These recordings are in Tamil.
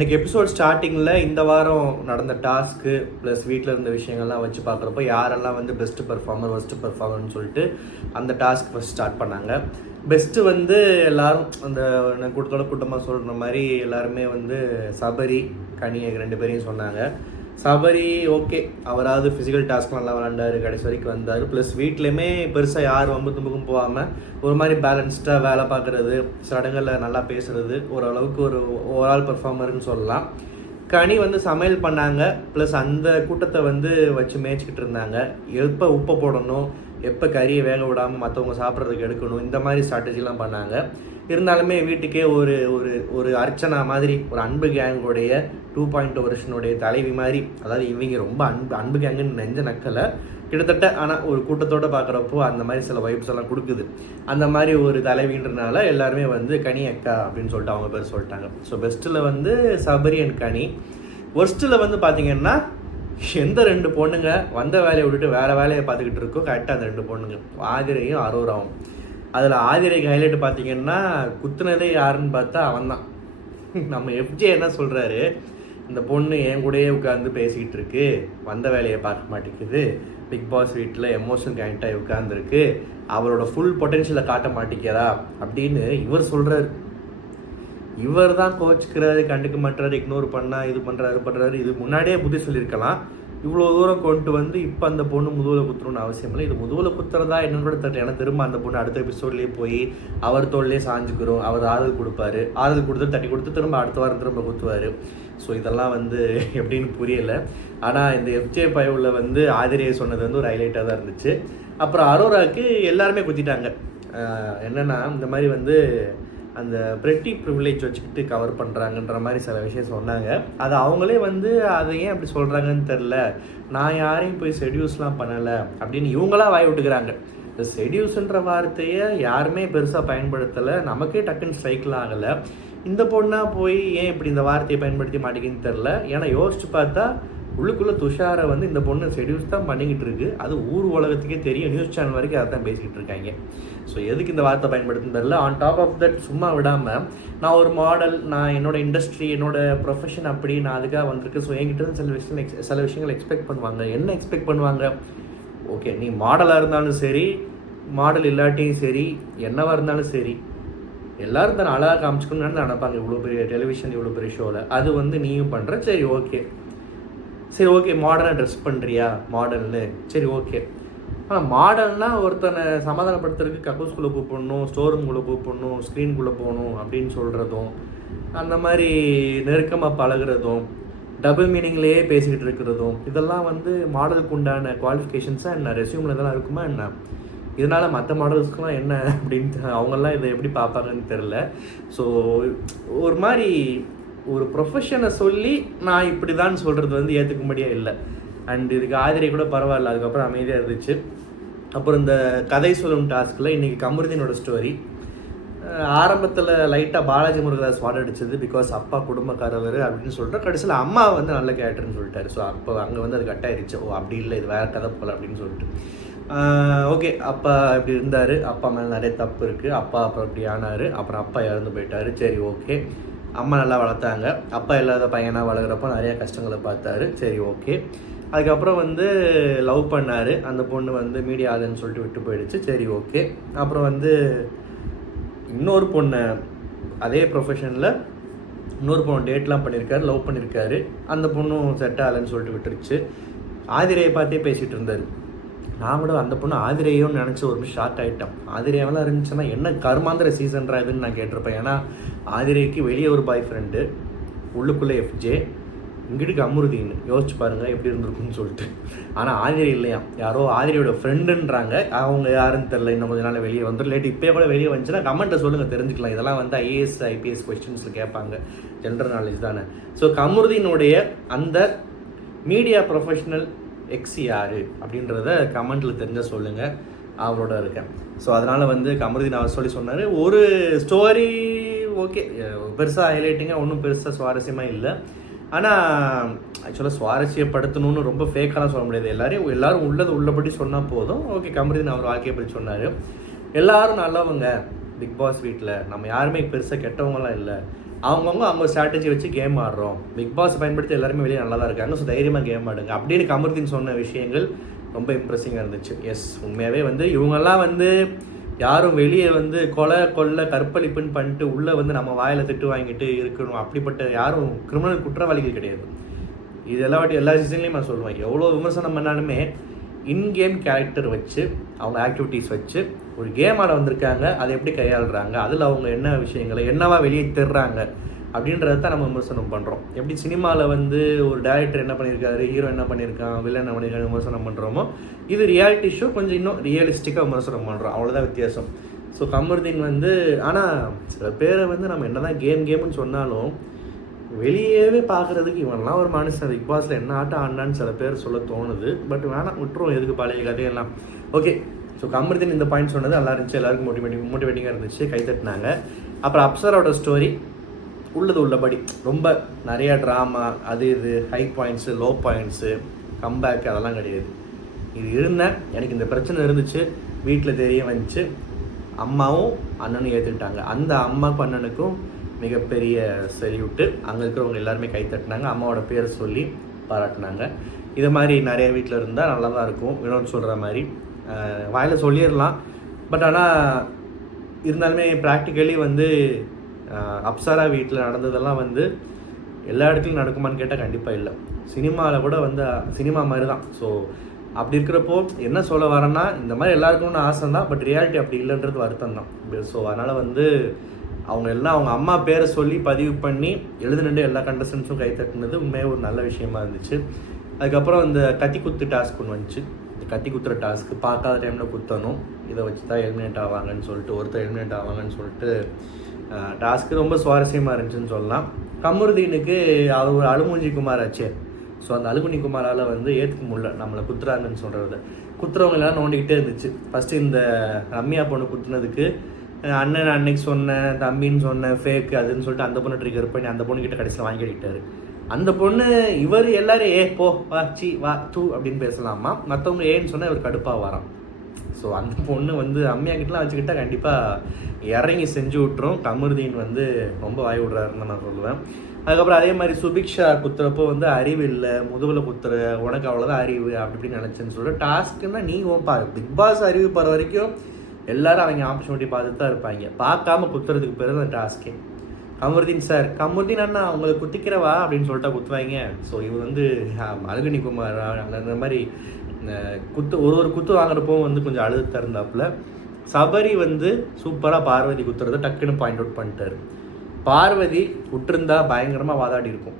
இன்னைக்கு எபிசோட் ஸ்டார்டிங்கில் இந்த வாரம் நடந்த டாஸ்க்கு ப்ளஸ் வீட்டில் இருந்த விஷயங்கள்லாம் வச்சு பார்க்குறப்போ யாரெல்லாம் வந்து பெஸ்ட்டு பெர்ஃபார்மர் ஒஸ்ட்டு பெர்ஃபார்மர்னு சொல்லிட்டு அந்த டாஸ்க் ஃபஸ்ட் ஸ்டார்ட் பண்ணாங்க. பெஸ்ட்டு வந்து எல்லாரும் அந்த கூட்டமாக சொல்கிற மாதிரி எல்லாருமே வந்து சபரி கனியை 2 பேரையும் சொன்னாங்க. சபரி ஓகே, அவராவது ஃபிசிக்கல் டாஸ்க் நல்லா விளாண்டாரு, கடைசி வரைக்கும் வந்தார். ப்ளஸ் வீட்லேயுமே பெருசாக யாரும் வம்பு தும்புக்கும் போகாமல் ஒரு மாதிரி பேலன்ஸ்டாக வேலை பார்க்குறது, சில இடங்களில் நல்லா பேசுகிறது, ஓரளவுக்கு ஒரு ஓவரால் பெர்ஃபார்மர்னு சொல்லலாம். கனி வந்து சமையல் பண்ணாங்க, ப்ளஸ் அந்த கூட்டத்தை வந்து வச்சு மேய்ச்சிக்கிட்டு இருந்தாங்க. எப்போ உப்பை போடணும், எப்போ கறியை வேக விடாமல் மற்றவங்க சாப்பிட்றதுக்கு எடுக்கணும், இந்த மாதிரி ஸ்ட்ராட்டஜிலாம் பண்ணாங்க. இருந்தாலுமே வீட்டுக்கே ஒரு ஒரு ஒரு அர்ச்சனா மாதிரி ஒரு அன்பு கேங்குடைய 2.0 வருஷனுடைய தலைவி மாதிரி, அதாவது இவங்க ரொம்ப அன்பு கேங்குன்னு நெஞ்ச நக்கலை கிட்டத்தட்ட, ஆனால் ஒரு கூட்டத்தோடு பார்க்குறப்போ அந்த மாதிரி சில வைப்ஸ் எல்லாம் கொடுக்குது. அந்த மாதிரி ஒரு தலைவின்றனால எல்லாருமே வந்து கனி அக்கா அப்படின்னு சொல்லிட்டு அவங்க பேர் சொல்லிட்டாங்க. ஸோ பெஸ்ட்டில் வந்து சபரி அண்ட் கனி. ஒர்ஸ்ட்டில் வந்து பார்த்தீங்கன்னா எந்த 2 பொண்ணுங்க வந்த வேலையை விட்டுட்டு வேறு வேலையை பார்த்துக்கிட்டு இருக்கோ கரெக்டாக அந்த 2 பொண்ணுங்க, ஆதிரையும் அரோராவும். அதில் ஆதிரைக்கு ஹைலைட் பார்த்தீங்கன்னா குத்துனதே யாருன்னு பார்த்தா அவன் தான். நம்ம எஃப்ஜே என்ன சொல்கிறாரு, இந்த பொண்ணு என் கூடயே உட்காந்து பேசிக்கிட்டு இருக்கு, வந்த வேலையை பார்க்க மாட்டேங்குது, பிக் பாஸ் வீட்டில் எமோஷன் கனெக்டாகி உட்காந்துருக்கு, அவரோட ஃபுல் பொட்டென்ஷியலை காட்ட மாட்டேங்கிறா அப்படின்னு இவர் சொல்கிறாரு. இவர் தான் கோச்சுக்கிறாரு, கண்டுக்க மாட்டுறாரு, இக்னோர் பண்ணா, இது பண்ணுறாரு. இது முன்னாடியே புத்தி சொல்லியிருக்கலாம். இவ்வளோ தூரம் கொண்டு வந்து இப்போ அந்த பொண்ணு முதுகில் குத்துறோன்னு அவசியம் இல்லை. இது முதுகில் குத்துறதா என்னன்னு கூட தெரியல. ஏன்னா திரும்ப அந்த பொண்ணு அடுத்த எபிசோட்லேயே போய் அவர் தோல்லையே சாஞ்சுக்கிறோம், அவர் ஆறுதல் கொடுப்பாரு, ஆறுதல் கொடுத்து தட்டி கொடுத்து திரும்ப அடுத்த வாரம் திரும்ப குத்துவார். ஸோ இதெல்லாம் வந்து எப்படின்னு புரியலை. ஆனால் இந்த எஃப்ஜே பயவில் வந்து ஆதிரியை சொன்னது வந்து ஒரு ஹைலைட்டாக தான் இருந்துச்சு. அப்புறம் அரோராவுக்கு எல்லாருமே குத்திட்டாங்க. என்னென்னா இந்த மாதிரி வந்து அந்த பிரெட்டி ப்ரிவிலேஜ் வச்சுக்கிட்டு கவர் பண்ணுறாங்கன்ற மாதிரி சில விஷயம் சொன்னாங்க. அது அவங்களே வந்து அதை ஏன் அப்படி சொல்கிறாங்கன்னு தெரில, நான் யாரையும் போய் செடியூஸ்லாம் பண்ணலை அப்படின்னு இவங்களாம் வாய் விட்டுக்கிறாங்க. இந்த செடியூஸ்ன்ற வார்த்தையை யாருமே பெருசாக பயன்படுத்தலை, நமக்கே டக்குன்னு ஸ்ட்ரைக்லாம் ஆகலை. இந்த பொண்ணாக போய் ஏன் இப்படி இந்த வார்த்தையை பயன்படுத்தி மாட்டேங்குன்னு தெரில. ஏன்னா யோசிச்சு பார்த்தா உள்ளுக்குள்ளே துஷாரை வந்து இந்த பொண்ணு செடியூஸ் தான் பண்ணிக்கிட்டு இருக்கு, அது ஊர் உலகத்துக்கே தெரியும், நியூஸ் சேனல் வரைக்கும் அதை தான் பேசிக்கிட்டு இருக்காங்க. ஸோ எதுக்கு இந்த வார்த்தை பயன்படுத்துன்னு தெரியல. ஆன் டாப் ஆஃப் தட் சும்மா விடாமல் நான் ஒரு மாடல், நான் என்னோடய இண்டஸ்ட்ரி, என்னோடய ப்ரொஃபஷன் அப்படி நான் அதுக்காக வந்திருக்கு. ஸோ என்கிட்ட சில விஷயங்கள் எக்ஸ்பெக்ட் பண்ணுவாங்க. என்ன எக்ஸ்பெக்ட் பண்ணுவாங்க? ஓகே, நீ மாடலாக இருந்தாலும் சரி, மாடல் இல்லாட்டியும் சரி, என்னவாக இருந்தாலும் சரி, எல்லோரும் தானே அழகாக காமிச்சுக்கணும்னு நினைப்பாங்க. இவ்வளோ பெரிய டெலிவிஷன், இவ்வளோ பெரிய ஷோவில் அது வந்து நீயும் பண்ணுற, சரி ஓகே மாடர்னாக ட்ரெஸ் பண்ணுறியா மாடல்னு, சரி ஓகே. ஆனால் மாடல்னால் ஒருத்தனை சமாதானப்படுத்துறதுக்கு கக்கூஸ்குள்ளே கூப்பிடணும், ஸ்டோர் ரூம்குள்ளே கூப்பிடணும், ஸ்க்ரீனுக்குள்ளே போகணும் அப்படின்னு சொல்கிறதும், அந்த மாதிரி நெருக்கமாக பழகிறதும், டபுள் மீனிங்லேயே பேசிக்கிட்டு இருக்கிறதும், இதெல்லாம் வந்து மாடலுக்கு உண்டான குவாலிஃபிகேஷன்ஸாக என்ன ரெஸ்யூமில் இதெல்லாம் இருக்குமா என்ன? இதனால் மற்ற மாடல்ஸ்க்குலாம் என்ன அப்படின்ட்டு அவங்கெல்லாம் இதை எப்படி பார்ப்பாங்கன்னு தெரில. ஸோ ஒரு மாதிரி ஒரு ப்ரொஃபஷனை சொல்லி நான் இப்படி தான் சொல்கிறது வந்து ஏற்றுக்கும்படியாக இல்லை. அண்ட் இதுக்கு ஆதிரை கூட பரவாயில்ல, அதுக்கப்புறம் அமைதியாக இருந்துச்சு. அப்புறம் இந்த கதை சொல்லும் டாஸ்கில் இன்றைக்கி கமருதீனோட ஸ்டோரி ஆரம்பத்தில் லைட்டாக பாலாஜி முருகதாஸ் வாட அடிச்சது, பிகாஸ் அப்பா குடும்பக்காரவர் அப்படின்னு சொல்லிட்டு கடைசியில் அம்மா வந்து நல்ல கேரக்டர்னு சொல்லிட்டாரு. ஸோ அப்போ அங்கே வந்து அது கட்டாயிருச்சு, ஓ அப்படி இல்லை இது வேறு கதை போல் அப்படின்னு சொல்லிட்டு. ஓகே, அப்பா இப்படி இருந்தார், அப்பா மேலே நிறைய தப்பு இருக்குது, அப்பா அப்புறம் இப்படி ஆனார், அப்புறம் அப்பா இறந்து போயிட்டார், சரி ஓகே. அம்மா நல்லா வளர்த்தாங்க, அப்பா இல்லாத பையனாக வளர்கிறப்போ நிறையா கஷ்டங்களை பார்த்தாரு, சரி ஓகே. அதுக்கப்புறம் வந்து லவ் பண்ணார், அந்த பொண்ணு வந்து மீடியா ஆளுன்னு சொல்லிட்டு விட்டு போயிடுச்சு, சரி ஓகே. அப்புறம் வந்து இன்னொரு பொண்ணை அதே ப்ரொஃபஷனில் இன்னொரு பொண்ணு டேட்லாம் பண்ணியிருக்காரு, லவ் பண்ணியிருக்காரு, அந்த பொண்ணும் செட் ஆகலைன்னு சொல்லிட்டு விட்டுருச்சு. ஆதிரையை பார்த்தே பேசிகிட்டு இருந்தார். நான் கூட அந்த பொண்ணு ஆதிரையோன்னு நினச்சி ஒரு நிமிஷம் ஷாக் ஆகிட்டேன். ஆதிரையெல்லாம் இருந்துச்சுன்னா என்ன கருமாந்திர சீசன்றா இதுன்னு நான் கேட்டிருப்பேன். ஏன்னா ஆதிரைக்கு வெளியே ஒரு பாய் ஃப்ரெண்டு, உள்ளுக்குள்ளே எஃப்ஜே, இங்கிட்டு கமருதீன், யோசிச்சு பாருங்கள் எப்படி இருந்திருக்குன்னு சொல்லிட்டு. ஆனால் ஆதிரை இல்லையா, யாரோ ஆதிரையோட ஃப்ரெண்டுன்றாங்க, அவங்க யாருன்னு தெரில. இன்னும் கொஞ்ச நாள் வெளியே வந்துடும், லேட்டு இப்போ கூட வெளியே வந்துச்சுன்னா கமெண்ட்டை சொல்லுங்கள், தெரிஞ்சுக்கலாம். இதெல்லாம் வந்து ஐஏஎஸ் ஐபிஎஸ் கொஸ்டின்ஸில் கேட்பாங்க, ஜென்ரல் நாலேஜ் தானே. ஸோ கமருதீனுடைய அந்த மீடியா ப்ரொஃபஷனல் எக்ஸ் யார் அப்படின்றத கமெண்ட்டில் தெரிஞ்சால் சொல்லுங்கள், அவரோட இருக்கேன். ஸோ அதனால் வந்து கமருதீன் அவர் சொன்னார், ஒரு ஸ்டோரி ஓகே, பெருசாக ஹைலைட்டிங்காக ஒன்றும் பெருசாக சுவாரஸ்யமாக இல்லை. ஆனால் ஆக்சுவலாக சுவாரஸ்யப்படுத்தணும்னு ரொம்ப ஃபேக்கெல்லாம் சொல்ல முடியாது. எல்லாரும் உள்ளது உள்ளபடி சொன்னால் போதும். ஓகே, கமருதீன் அவர் வாழ்க்கையை பற்றி சொன்னார். எல்லோரும் நல்லவங்க, பிக் பாஸ் வீட்டில் நம்ம யாருமே பெருசாக கெட்டவங்களாம் இல்லை, அவங்க ஸ்ட்ராட்டஜி வச்சு கேம் ஆடுறோம், பிக் பாஸ் பயன்படுத்தி எல்லாருமே வெளியே நல்லா தான் இருக்காங்க, ஸோ தைரியமாக கேம் ஆடுங்க அப்படின்னு கமருதீன் சொன்ன விஷயங்கள் ரொம்ப இம்ப்ரெசிங்காக இருந்துச்சு. எஸ், உண்மையாகவே வந்து இவங்கெல்லாம் வந்து யாரும் வெளியே வந்து கொலை கற்பழிப்புன்னு பண்ணிட்டு உள்ளே வந்து நம்ம வாயில் திட்டு வாங்கிட்டு இருக்கணும் அப்படிப்பட்ட யாரும் கிரிமினல் குற்றவாளிகள் கிடையாது. இது எல்லா சீசன்லேயும் நான் சொல்லுவேன், எவ்வளோ விமர்சனம் பண்ணாலுமே இன்கேம் கேரக்டர் வச்சு அவங்க ஆக்டிவிட்டீஸ் வச்சு ஒரு கேம் ஆட வந்திருக்காங்க, அதை எப்படி கையாளுறாங்க, அதில் அவங்க என்ன விஷயங்களை என்னவா வெளியே தர்றாங்க அப்படின்றத தான் நம்ம விமர்சனம் பண்ணுறோம். எப்படி சினிமாவில் வந்து ஒரு டேரக்டர் என்ன பண்ணியிருக்காரு, ஹீரோ என்ன பண்ணியிருக்கான், வில்லன் என்ன பண்ணியிருக்காங்க விமர்சனம் பண்ணுறோமோ, இது ரியாலிட்டி ஷோ கொஞ்சம் இன்னும் ரியலிஸ்டிக்காக விமர்சனம் பண்ணுறோம், அவ்வளோதான் வித்தியாசம். ஸோ கமருதீன் வந்து ஆனால் சில பேரை வந்து நம்ம என்ன தான் கேம்னு சொன்னாலும் வெளியவே பார்க்குறதுக்கு இவன்லாம் ஒரு மனுஷன், பிக் பாஸில் என்ன ஆட்டம் ஆடினான்னு சில பேர் சொல்ல தோணுது. பட் வேணாம், விட்டுரும், எதுக்கு பழைய கதையெல்லாம். ஓகே, ஸோ கமருதீன் இந்த பாயிண்ட் சொன்னது நல்லா இருந்துச்சு, எல்லாருக்கும் மோட்டிவேட்டிங்காக இருந்துச்சு, கைத்தட்டினாங்க. அப்புறம் அப்சராவோட ஸ்டோரி உள்ளபடி ரொம்ப நிறையா ட்ராமா, அது இது high points low points comeback அதெல்லாம் கிடையாது. இது இருந்தேன், எனக்கு இந்த பிரச்சனை இருந்துச்சு, வீட்டில் தெரிய வந்துச்சு, அம்மாவும் அண்ணனும் ஏற்றுக்கிட்டாங்க. அந்த அம்மாவுக்கும் அண்ணனுக்கும் மிகப்பெரிய செல்யூட்டு. அங்கே இருக்கிறவங்க எல்லாருமே கைத்தட்டினாங்க, அம்மாவோட பேர் சொல்லி பாராட்டினாங்க. இது மாதிரி நிறைய வீட்டில் இருந்தால் நல்லா தான் இருக்கும். வினோத் சொல்கிற மாதிரி வாயில் சொல்லிடலாம், பட் ஆனால் இருந்தாலுமே ப்ராக்டிக்கலி வந்து அப்சரா வீட்டில் நடந்ததெல்லாம் வந்து எல்லா இடத்துலையும் நடக்குமான்னு கேட்டால் கண்டிப்பாக இல்லை. சினிமாவில் கூட வந்து சினிமா மாதிரி தான். ஸோ அப்படி இருக்கிறப்போ என்ன சொல்ல வரேன்னா, இந்த மாதிரி எல்லாருக்கும்னு ஆசை தான், பட் ரியாலிட்டி அப்படி இல்லைன்றது வருத்தம் தான். ஸோ அதனால் வந்து அவங்க எல்லாம் அவங்க அம்மா பேரை சொல்லி பதிவு பண்ணி எழுதுனு எல்லா கண்டஸ்டன்ஸும் கைத்தட்டினது உண்மையாக ஒரு நல்ல விஷயமா இருந்துச்சு. அதுக்கப்புறம் இந்த கத்தி குத்து டாஸ்க் ஒன்று வந்துச்சு. இந்த கத்தி குத்துற டாஸ்க்கு பார்க்காத டைமில் குத்தணும், இதை வச்சு தான் எலிமினேட் ஆவாங்கன்னு சொல்லிட்டு ஒருத்தர் எலிமினேட் ஆவாங்கன்னு சொல்லிட்டு டாஸ்க்கு ரொம்ப சுவாரஸ்யமாக இருந்துச்சுன்னு சொல்லலாம். கமருதீனுக்கு அவர் ஒரு அழுமூஞ்சி குமார் ஆச்சு. ஸோ அந்த அழுகுனி குமாரால் வந்து ஏற்றுக்க முடியல நம்மளை குத்துறாங்கன்னு சொல்கிறது. குத்துறவங்க எல்லாம் நோண்டிக்கிட்டே இருந்துச்சு. ஃபஸ்ட்டு இந்த ரம்யா பொண்ணு குத்துனதுக்கு அண்ணன் அன்னைக்கு சொன்னேன், தம்பின்னு சொன்னேன், ஃபேக்கு அதுன்னு சொல்லிட்டு அந்த பொண்ணு ட்ரிகர் பண்ணி அந்த பொண்ணுக்கிட்ட கடைசியில் வாங்கிக்கிட்டாரு. அந்த பொண்ணு இவர் எல்லாரும் போ வா சி வா தூ அப்படின்னு பேசலாமா, மற்றவங்க ஏன்னு சொன்னால் இவர் கடுப்பாக வரான். ஸோ அந்த பொண்ணு வந்து அம்மியாக்கிட்டலாம் வச்சுக்கிட்டா கண்டிப்பாக இறங்கி செஞ்சு விட்டுரும். கமருதீன் வந்து ரொம்ப வாய் விடுறாருன்னு நான் சொல்லுவேன். அதுக்கப்புறம் அதே மாதிரி சுபிக்ஷா குத்துறப்போ வந்து அறிவு இல்லை, முதுகில் குத்துற, உனக்கு அவ்வளோதான் அறிவு அப்படி இப்படின்னு நினச்சேன்னு சொல்லிட்டு டாஸ்க்குன்னா நீ பாரு, பிக் பாஸ் அறிவு போகிற வரைக்கும் எல்லாரும் அவங்க ஆப்பர்ச்சுனிட்டி பார்த்துட்டு தான் இருப்பாங்க, பார்க்காம குத்துறதுக்கு பேர் தான் டாஸ்கே. கமருதீன் சார், கமருதீன் அண்ணா அவங்களை குத்திக்கிறவா அப்படின்னு சொல்லிட்டா குத்துவாங்க. ஸோ இவர் வந்து அழுகுனி குமார் அந்த மாதிரி குத்து ஒரு குத்து வாங்குறப்போ வந்து கொஞ்சம் அழுது தருந்தாப்புல. சபரி வந்து சூப்பராக பார்வதி குத்துறதை டக்குன்னு பாயிண்ட் அவுட் பண்ணிட்டாரு. பார்வதி விட்டுருந்தா பயங்கரமாக வாதாடி இருக்கும்,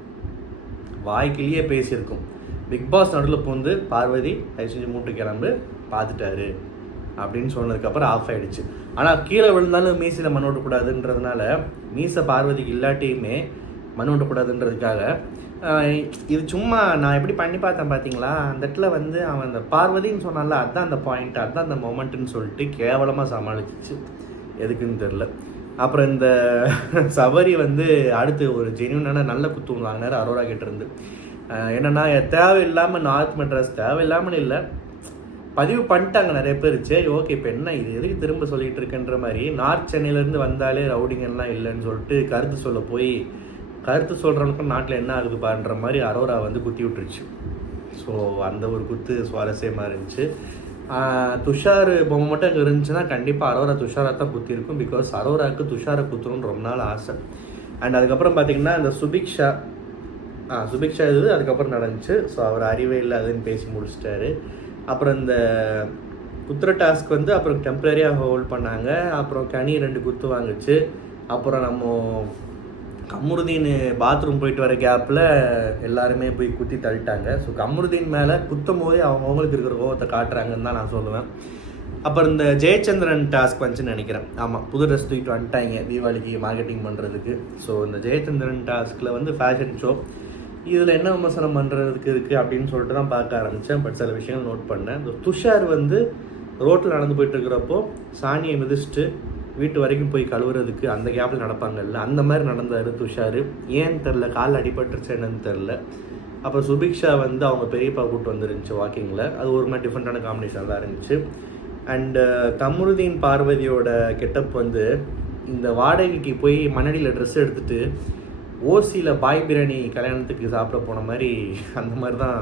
வாய்க்கிலேயே பேசியிருக்கும். பிக் பாஸ் நடுவில் பூந்து பார்வதி தயவு செஞ்சு மூட்டு கிளம்பு பார்த்துட்டாரு அப்படின்னு சொன்னதுக்கப்புறம் ஆஃப் ஆகிடுச்சு. ஆனால் கீழே விழுந்தாலும் மீசையில் மண் ஓட்டக்கூடாதுன்றதுனால மீசை பார்வதிக்கு இல்லாட்டியுமே மண் ஓட்டக்கூடாதுன்றதுக்காக இது சும்மா நான் எப்படி பண்ணி பார்த்தேன் பார்த்தீங்களா, அந்த இடத்துல வந்து அவன் அந்த பார்வதின்னு சொன்னால அதுதான் அந்த பாயிண்ட், அதுதான் அந்த மொமெண்ட்டுன்னு சொல்லிட்டு கேவலமாக சமாளிச்சிச்சு, எதுக்குன்னு தெரில. அப்புறம் இந்த சபரி வந்து அடுத்து ஒரு ஜென்யூனான நல்ல குத்து வாங்கினார் அரோரா கிட்டேருந்து. என்னென்னா தேவையில்லாமல் நார்த் மெட்ராஸ் தேவையில்லாமல் இல்லை பதிவு பண்ணிட்டாங்க நிறைய பேர். சரி ஓகே, இப்போ என்ன இது எதுக்கு திரும்ப சொல்லிகிட்டு இருக்குன்ற மாதிரி நார்த் சென்னையிலேருந்து வந்தாலே ரவுடிங்கெல்லாம் இல்லைன்னு சொல்லிட்டு கருத்து சொல்ல போய் கருத்து சொல்கிறவனுக்கும் நாட்டில் என்ன ஆகுது பாருன்ற மாதிரி அரோரா வந்து குத்தி விட்டுருச்சு. ஸோ அந்த ஒரு குத்து சுவாரஸ்யமாக இருந்துச்சு. துஷார் பொம்மை மட்டும் அங்கே இருந்துச்சுன்னா கண்டிப்பாக அரோரா துஷாராக தான் குத்தி இருக்கும். பிகாஸ் அரோராவுக்கு துஷாரை குத்தணும்னு ரொம்ப நாள் ஆசை. அண்ட் அதுக்கப்புறம் பார்த்திங்கன்னா இந்த சுபிக்ஷா இது அதுக்கப்புறம் நடந்துச்சு. ஸோ அவர் அறிவே இல்லை அதுன்னு பேசி முடிச்சிட்டாரு. அப்புறம் இந்த குத்துற டாஸ்க் வந்து அப்புறம் டெம்பரரியாக ஹோல்ட் பண்ணாங்க. அப்புறம் கனி 2 குத்து வாங்குச்சு. அப்புறம் நம்ம கமருதீன் பாத்ரூம் போயிட்டு வர கேப்பில் எல்லாருமே போய் குத்தி தள்ளிட்டாங்க. ஸோ கமருதீன் மேலே குத்தும் போதே அவங்களுக்கு இருக்கிற கோவத்தை காட்டுறாங்கன்னு தான் நான் சொல்லுவேன். அப்புறம் இந்த ஜெயச்சந்திரன் டாஸ்க் வந்துச்சுன்னு நினைக்கிறேன். ஆமாம், புது ட்ரெஸ் தூக்கிட்டு வந்துட்டாங்க தீபாவளிக்கு மார்க்கெட்டிங் பண்ணுறதுக்கு. ஸோ இந்த ஜெயச்சந்திரன் டாஸ்கில் வந்து ஃபேஷன் ஷோ, இதில் என்ன விமர்சனம் பண்ணுறதுக்கு இருக்குது அப்படின்னு சொல்லிட்டு தான் பார்க்க ஆரம்பித்தேன். பட் சில விஷயங்கள் நோட் பண்ணேன். இந்த துஷார் வந்து ரோட்டில் நடந்து போயிட்டு இருக்கிறப்போ சாணியை மிதிச்சுட்டு வீட்டு வரைக்கும் போய் கழுவுறதுக்கு அந்த கேப்பில் நடப்பாங்கல்ல, அந்த மாதிரி நடந்தார் துஷார். ஏன்னு தெரில, கால் அடிபட்டுருச்சு என்னன்னு தெரில. அப்புறம் சுபிக்ஷா வந்து அவங்க பெரியப்பா கூப்பிட்டு வந்துருந்துச்சு வாக்கிங்கில், அது ஒரு மாதிரி டிஃப்ரெண்ட்டான காம்பினேஷன் தான் இருந்துச்சு. அண்டு கமருதீன் பார்வதியோட கெட்டப் வந்து இந்த வாடகைக்கு போய் மண்ணடியில் ட்ரெஸ் எடுத்துகிட்டு ஓசியில் பாய் பிரியாணி கல்யாணத்துக்கு சாப்பிட போன மாதிரி அந்த மாதிரி தான்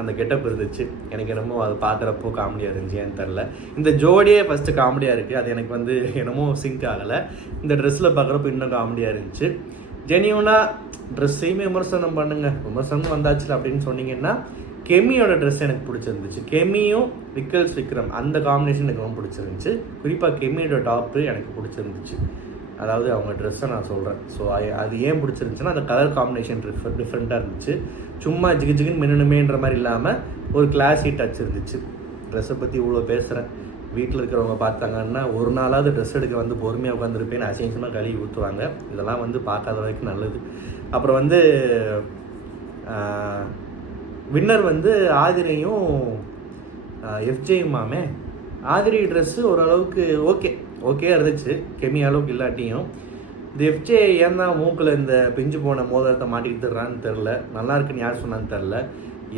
அந்த கெட்டப் இருந்துச்சு. எனக்கு என்னமோ அது பார்க்குறப்போ காமெடியாக இருந்துச்சு, ஏன்னு தெரில. இந்த ஜோடியே ஃபஸ்ட்டு காமெடியாக இருக்குது, அது எனக்கு வந்து என்னமோ சிங்க் ஆகலை. இந்த ட்ரெஸ்ஸில் பார்க்குறப்போ இன்னும் காமெடியாக இருந்துச்சு. ஜெனியூனாக ட்ரெஸ்ஸையுமே விமர்சனம் பண்ணுங்கள், விமர்சனம் வந்தாச்சு அப்படின்னு சொன்னீங்கன்னா கெமியோட ட்ரெஸ் எனக்கு பிடிச்சிருந்துச்சு. கெமியும் விக்ரம் அந்த காம்பினேஷன் எனக்கு ரொம்ப பிடிச்சிருந்துச்சு. குறிப்பாக கெமியோட டாப்பு எனக்கு பிடிச்சிருந்துச்சு. அதாவது அவங்க ட்ரெஸ்ஸை நான் சொல்கிறேன். ஸோ அது ஏன் பிடிச்சிருந்துச்சுன்னா அந்த கலர் காம்பினேஷன் டிஃப்ரெண்ட்டாக இருந்துச்சு. சும்மா ஜிகுன்னு மின்னணுமேன்ற மாதிரி இல்லாமல் ஒரு கிளாஸி டச் இருந்துச்சு. ட்ரெஸ்ஸை பற்றி இவ்வளோ பேசுகிறேன், வீட்டில் இருக்கிறவங்க பார்த்தாங்கன்னா ஒரு நாளாவது ட்ரெஸ் எடுக்க வந்து பொறுமையாக உட்காந்துருப்பேன்னு அசிங்கமாக கழுவி ஊற்றுவாங்க. இதெல்லாம் வந்து பார்க்காத வரைக்கும் நல்லது. அப்புறம் வந்து வின்னர் வந்து ஆதிரையும் எஃப்ஜேயுமாமே. ஆதிரை ட்ரெஸ்ஸு ஓரளவுக்கு ஓகே இருந்துச்சு, கெமி அளவுக்கு இல்லாட்டியும். இந்த எஃப்ஜே ஏன் தான் மூக்கில் இந்த பிஞ்சு போன மோதிரத்தை மாட்டிக்கிட்டுறான்னு தெரில, நல்லா இருக்குன்னு யார் சொன்னான்னு தெரில.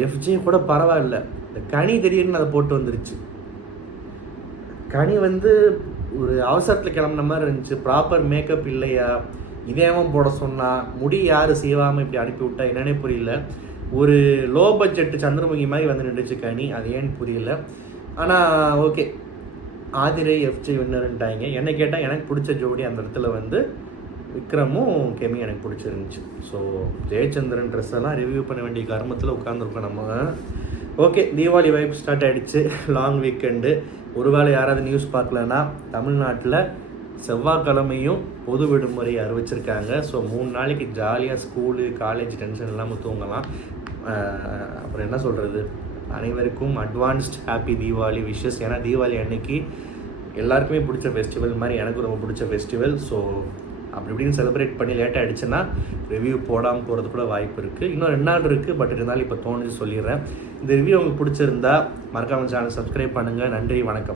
எஃப்ஜே கூட பரவாயில்ல, இந்த கனி திடீர்னு அதை போட்டு வந்துருச்சு. கனி வந்து ஒரு அவசரத்தில் கிளம்புன மாதிரி இருந்துச்சு, ப்ராப்பர் மேக்கப் இல்லையா, இதேவும் போட சொன்னால் முடி யார் செய்வாமல் இப்படி அனுப்பி விட்டா என்னன்னே புரியல. ஒரு லோ பட்ஜெட் சந்திரமுகி மாதிரி வந்து நின்றுச்சு கனி, அது ஏன்னு புரியல. ஆனால் ஓகே, ஆதிரை எஃப்ஜே வின்னர்ன்ட்டாங்க. என்ன கேட்டால் எனக்கு பிடிச்ச ஜோடி அந்த இடத்துல வந்து விக்ரமும் கெமி எனக்கு பிடிச்சிருந்துச்சு. ஸோ ஜெயச்சந்திரன் ட்ரெஸ் எல்லாம் ரிவ்யூ பண்ண வேண்டிய கர்மத்தில் உட்காந்துருக்கோம் நம்ம. ஓகே, தீபாவளி வைப் ஸ்டார்ட் ஆகிடுச்சு, லாங் வீக்கெண்டு. ஒருவேளை யாராவது நியூஸ் பார்க்கலன்னா தமிழ்நாட்டில் செவ்வாய்க்கிழமையும் பொது விடுமுறை அறிவிச்சிருக்காங்க. ஸோ 3 நாளைக்கு ஜாலியாக ஸ்கூலு காலேஜ் டென்ஷன் இல்லாமல் தூங்கலாம். அப்புறம் என்ன சொல்கிறது, அனைவருக்கும் அட்வான்ஸ்ட் ஹாப்பி தீபாவளி விஷஸ். ஏன்னா தீபாவளி அன்னைக்கு எல்லாருக்குமே பிடிச்ச ஃபெஸ்டிவல் மாதிரி எனக்கு ரொம்ப பிடிச்ச ஃபெஸ்டிவல். ஸோ அப்படி இப்படின்னு செலிப்ரேட் பண்ணி லேட்டாக ஆகிடுச்சுன்னா ரிவ்யூ போடாமல் போகிறது கூட வாய்ப்பு இருக்குது. இன்னும் 2 நாள் இருக்குது, பட் இருந்தாலும் இப்போ தோணுச்சு சொல்லிடுறேன். இந்த ரிவ்யூ உங்களுக்கு பிடிச்சிருந்தா மறக்காமல் சேனல் சப்ஸ்கிரைப் பண்ணுங்கள். நன்றி, வணக்கம்.